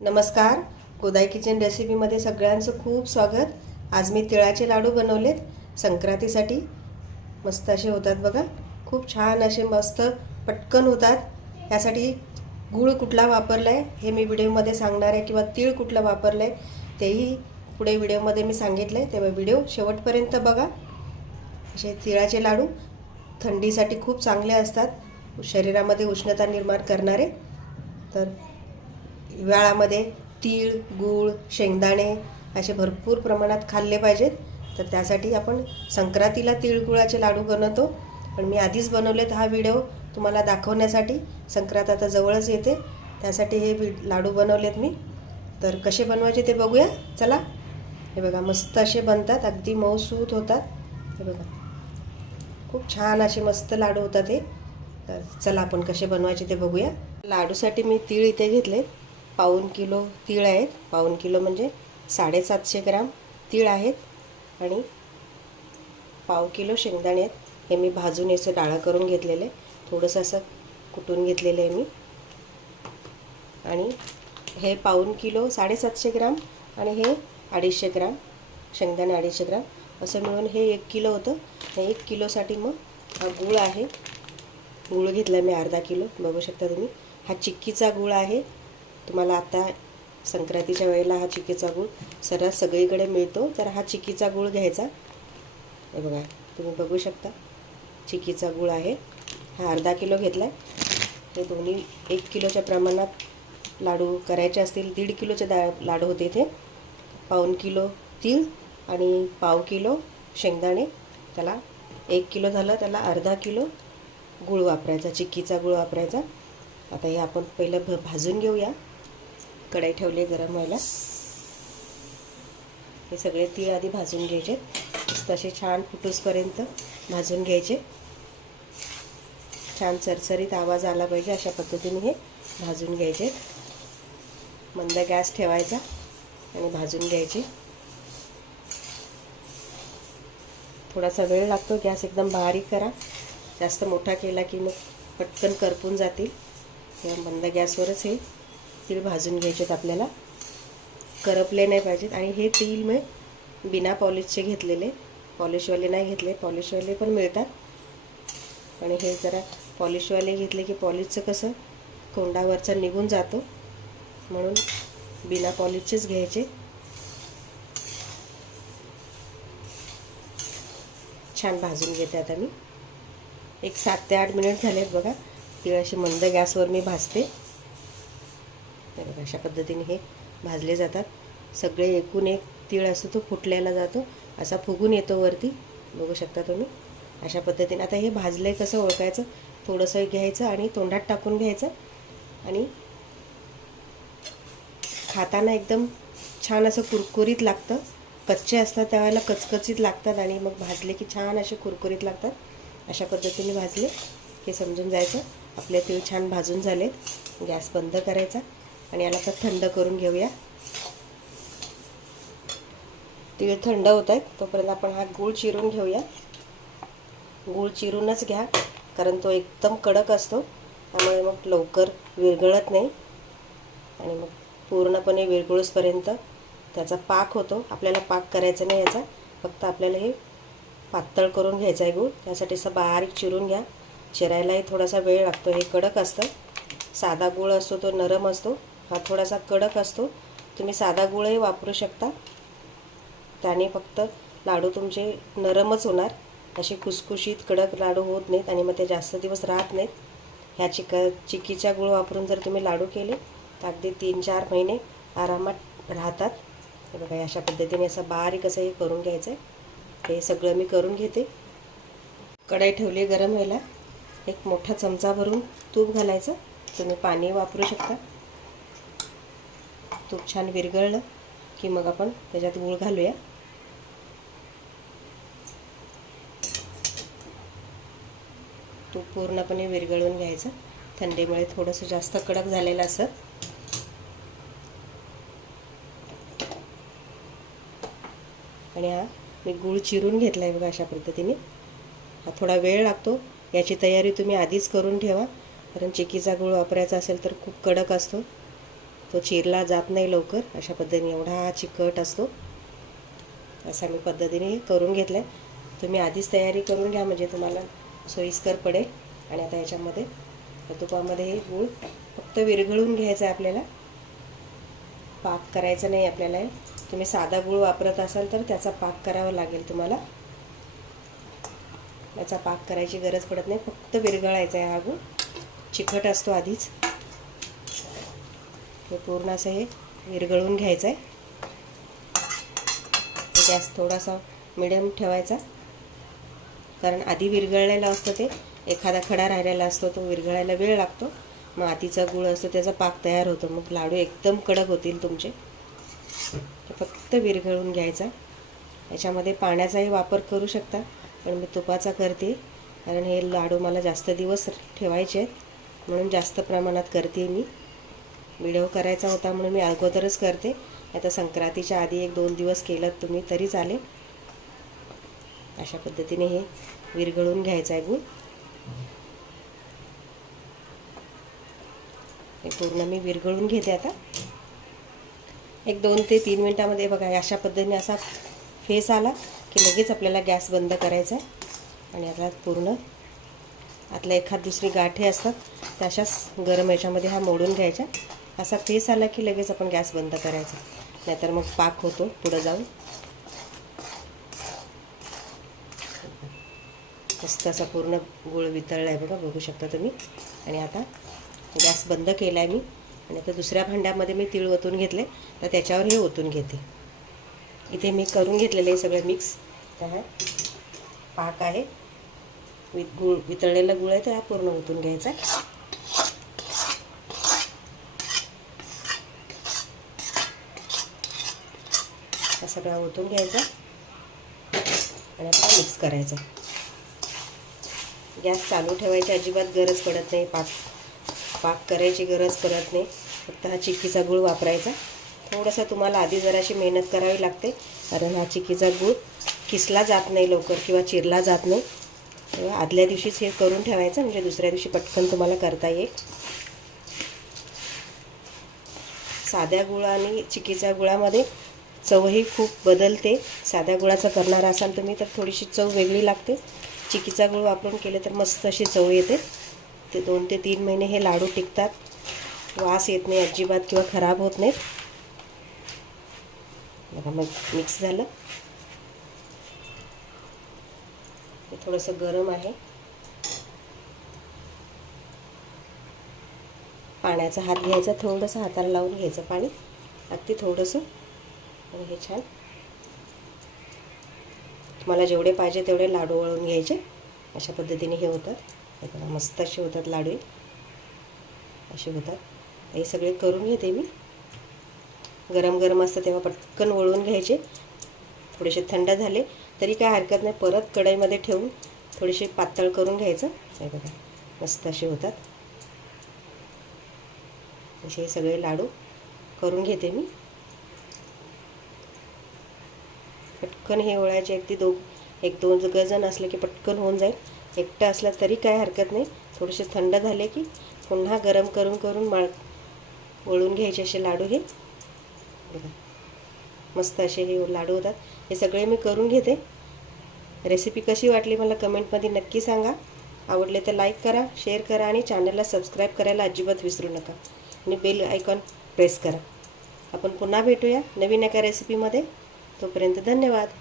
नमस्कार. गोदाई किचन रेसिपीमध्ये सगळ्यांचं खूप स्वागत. आज मी तिळाचे लाडू बनवलेत. संक्रांतीसाठी मस्त असे होतात बघा. खूप छान असे मस्त पटकन होतात. यासाठी गूळ कुठला वापरला आहे हे मी व्हिडिओमध्ये सांगणार आहे किंवा तीळ कुठलं वापरलं आहे तेही पुढे व्हिडिओमध्ये मी सांगितलं आहे तेव्हा व्हिडिओ शेवटपर्यंत बघा. असे तिळाचे लाडू थंडीसाठी खूप चांगले असतात. शरीरामध्ये उष्णता निर्माण करणारे. तर हिवाळ्यामध्ये तीळ गूळ शेंगदाणे असे भरपूर प्रमाणात खाल्ले पाहिजेत. तर त्यासाठी आपण संक्रांतीला तिळगुळाचे लाडू बनवतो. पण मी आधीच बनवलेत हा व्हिडिओ तुम्हाला दाखवण्यासाठी. संक्रांत आता जवळच येते. त्यासाठी हे वि लाडू बनवलेत मी. तर कसे बनवायचे ते बघूया. चला. हे बघा मस्त असे बनतात. अगदी मऊसूत होतात. हे बघा. खूप छान असे मस्त लाडू होतात हे. तर चला आपण कसे बनवायचे ते बघूया. लाडूसाठी मी तीळ इथे घेतले पाऊन किलो तीळ आहेत. पाऊन किलो म्हणजे साडेसातशे ग्राम तीळ आहेत. आणि पाव किलो शेंगदाणे आहेत. हे मी भाजून असं डाळं करून घेतलेले थोडंसं असं कुटून घेतलेलं आहे मी. आणि हे पाऊन किलो साडेसातशे ग्राम आणि हे अडीचशे ग्राम शेंगदाणे अडीचशे ग्राम असं मिळून हे एक किलो होतं. हे एक किलोसाठी मग हा गूळ आहे. गूळ घेतला मी अर्धा किलो. बघू शकता तुम्ही. हा चिक्कीचा गूळ आहे. तुम्हाला आता संक्रांतीच्या वेळेला हा चिक्कीचा गूळ सर्रास सगळीकडे मिळतो. तर हा चिक्कीचा गूळ घ्यायचा. हे बघा तुम्ही बघू शकता. चिक्कीचा गूळ आहे. हा अर्धा किलो घेतला आहे हे दोन्ही एक किलोच्या प्रमाणात लाडू करायचे असतील. दीड किलोचे दा लाडू होते इथे. पाऊन किलो तीळ आणि पाव किलो शेंगदाणे. त्याला एक किलो झालं. त्याला अर्धा किलो गूळ वापरायचा. चिक्कीचा गूळ वापरायचा. आता हे आपण पहिलं भ भाजून घेऊया. कढई ठेवली आहे गरम व्हायला हे सगळे ती आधी भाजून घ्यायचे. तसे छान फुटूसपर्यंत भाजून घ्यायचे. छान चरचरीत आवाज आला पाहिजे अशा पद्धतीने हे भाजून घ्यायचे. मंद गॅस ठेवायचा आणि भाजून घ्यायचे. थोडासा वेळ लागतो गॅस एकदम बारीक करा. जास्त मोठा केला की मग पटकन करपून जातील. तेव्हा मंद गॅसवरच हे तीळ भाजून घ्यायचेत आपल्याला. करपले नाही पाहिजेत. आणि हे तीळ मी बिना पॉलिशचे घेतलेले. पॉलिशवाले नाही घेतले. पॉलिशवाले पण मिळतात. आणि हे जरा पॉलिशवाले घेतले की पॉलिशचं कसं? कोंडावरचा निघून जातो. म्हणून बिना पॉलिशचेच घ्यायचे. छान भाजून घेते आता मी. एक सात ते आठ मिनिट झालेत बघा. तीळ अशी मंद गॅसवर मी भाजते. तर बघा अशा पद्धतीने हे भाजले जातात. सगळे एकूण एक तीळ असतो तो फुटल्याला जातो असा फुगून येतो वरती. बघू शकता तुम्ही. अशा पद्धतीने आता हे भाजलं आहे कसं ओळखायचं? थोडंसं घ्यायचं आणि तोंडात टाकून घ्यायचं. आणि खाताना एकदम छान असं कुरकुरीत लागतं. कच्चे असतात त्यावेळेला कचकचीत लागतात आणि मग भाजले की छान असे कुरकुरीत लागतात. अशा पद्धतीने भाजले. हे समजून जायचं. आपले तीळ छान भाजून झाले गॅस बंद करायचा. आणि याला आता थंड करून घेऊया. तीळ थंड होत आहेत तोपर्यंत आपण हा गूळ चिरून घेऊया. गूळ चिरूनच घ्या कारण तो एकदम कडक असतो. त्यामुळे मग लवकर विरघळत नाही. आणि मग पूर्णपणे विरघळूसपर्यंत त्याचा पाक होतो. आपल्याला पाक करायचा नाही याचा. फक्त आपल्याला हे पातळ करून घ्यायचं आहे गूळ. त्यासाठी असं बारीक चिरून घ्या. चिरायलाही थोडासा वेळ लागतो. हे कडक असतं. साधा गूळ असतो तो नरम असतो. हा थोडासा कडक असतो. तुम्ही साधा गुळही वापरू शकता. त्याने फक्त लाडू तुमचे नरमच होणार. असे खुसखुशीत कडक लाडू होत नाहीत आणि मग ते जास्त दिवस राहत नाहीत. ह्या चिक चिकीचा गुळ वापरून जर तुम्ही लाडू केले तर अगदी तीन चार महिने आरामात राहतात. हे बघा अशा पद्धतीने असं बारीक असं हे करून घ्यायचं आहे हे सगळं मी करून घेते. कढई ठेवली गरम व्हायला. एक मोठा चमचा भरून तूप घालायचं. तुम्ही पाणी वापरू शकता. तूप छान विरघळलं की मग आपण त्याच्यात गूळ घालूया. तूप पूर्णपणे विरघळून घ्यायचं. थंडीमुळे थोडंसं जास्त कडक झालेलं असं. आणि हा मी गूळ चिरून घेतला आहे बघा अशा पद्धतीने. हा थोडा वेळ लागतो. याची तयारी तुम्ही आधीच करून ठेवा. कारण चिकीचा गूळ वापरायचा असेल तर खूप कडक असतो. तो चिरला जात नाही लवकर. अशा पद्धतीने एवढा हा चिकट असतो. असं मी पद्धतीने करून घेतलं आहे तुम्ही आधीच तयारी करून घ्या म्हणजे तुम्हाला सोयीस्कर पडेल. आणि आता याच्यामध्ये तुपामध्ये हे गूळ फक्त विरघळून घ्यायचं आहे आपल्याला. पाक करायचा नाही आपल्याला. तुम्ही साधा गूळ वापरत असाल तर त्याचा पाक करावा लागेल तुम्हाला. याचा पाक करायची गरज पडत नाही. फक्त विरघळायचा आहे हा गूळ. चिकट असतो आधीच. हे पूर्ण असं हे विरघळून घ्यायचं आहे गॅस थोडासा मिडियम ठेवायचा. कारण आधी विरघळलेलं असतं ते. एखादा खडा राहिलेला असतो तो विरघळायला वेळ लागतो. मग आधीचा गुळ असतो त्याचा पाक तयार होतो. मग लाडू एकदम कडक होतील तुमचे. फक्त विरघळून घ्यायचा. याच्यामध्ये पाण्याचाही वापर करू शकता. पण मी तुपाचा करते. कारण हे लाडू मला जास्त दिवस ठेवायचे आहेत. म्हणून जास्त प्रमाणात करते मी. व्हिडिओ करायचा होता म्हणून मी अगोदरच करते. आता संक्रांतीच्या आधी एक दोन दिवस केलं तुम्ही तरी चालेल. अशा पद्धतीने हे विरघळून घ्यायचं आहे गूळ. हे पूर्ण मी विरघळून घेते आता. एक दोन ते तीन मिनटामध्ये बघा अशा पद्धतीने असा फेस आला की लगेच आपल्याला गॅस बंद करायचा आहे. आणि आता पूर्ण आतल्या एखाद दुसरी गाठी असतात त्या अशाच गरम याच्यामध्ये हा मोडून घ्यायच्या. असा फेस आला की लगेच आपण गॅस बंद करायचा. नाहीतर मग पाक होतो पुढं जाऊन. मस्त असा पूर्ण गुळ वितळला आहे बघा बघू शकता तुम्ही. आणि आता गॅस बंद केला आहे मी. आणि आता दुसऱ्या भांड्यामध्ये मी तीळ ओतून घेतले तर त्याच्यावर हे ओतून घेते. इथे मी करून घेतलेले आहे सगळं मिक्स त्या पाक आहे. वि गुळ वितळलेला गुळ आहे तर हा पूर्ण ओतून घ्यायचा सगळा ओतून घ्यायचा आणि आता मिक्स करायचा. गॅस चालू ठेवायची अजिबात गरज पडत नाही पाक पाक करायची गरज पडत नाही. फक्त हा चिक्कीचा गूळ वापरायचा. थोडंसं तुम्हाला आधी जराशी मेहनत करावी लागते कारण हा चिक्कीचा गूळ किसला जात नाही लवकर किंवा चिरला जात नाही. तेव्हा आदल्या दिवशीच हे करून ठेवायचं म्हणजे दुसऱ्या दिवशी पटकन तुम्हाला करता येईल. साध्या गुळा आणि चिकीच्या गुळामध्ये चवही खूप बदलते. साध्या गुळाचं करणारा असाल तुम्ही तर थोडीशी चव वेगळी लागते. चिकीचा गुळ वापरून केले तर मस्त अशी चव येते. ते दोन ते तीन महिने हे लाडू टिकतात. वास येत नाही अजिबात किंवा खराब होत नाहीत. बघा मग मिक्स झालं. हे थोडंसं गरम आहे. पाण्याचा हात घ्यायचा थोडंसं हाताला लावून घ्यायचं पाणी. अगदी थोडंसं. आणि हे छान. तुम्हाला जेवढे पाहिजे तेवढे लाडू वळून घ्यायचे. अशा पद्धतीने हे होतात. हे बघा मस्त असे होतात लाडू. असे होतात. हे सगळे करून घेते मी. गरम गरम असतं तेव्हा पटकन वळून घ्यायचे. थोडेसे थंड झाले तरी काय हरकत नाही. परत कढईमध्ये ठेवून थोडेसे पातळ करून घ्यायचं. हे बघा मस्त असे होतात. असे हे सगळे लाडू करून घेते मी. पटकन हे ओळायचे अगदी दो एक दोन गजन असले की पटकन होऊन जाईल. एकटं असलं तरी काय हरकत नाही. थोडेसे थंड झाले की पुन्हा गरम करून करून माळ वळून घ्यायचे असे लाडू हे. बघा. मस्त असे हे लाडू होतात. हे सगळे मी करून घेते. रेसिपी कशी वाटली मला कमेंटमध्ये नक्की सांगा. आवडले तर लाईक करा शेअर करा आणि चॅनलला सबस्क्राईब करायला अजिबात विसरू नका. आणि बेल आयकॉन प्रेस करा. आपण पुन्हा भेटूया नवीन एका रेसिपीमध्ये. तोपर्यंत धन्यवाद.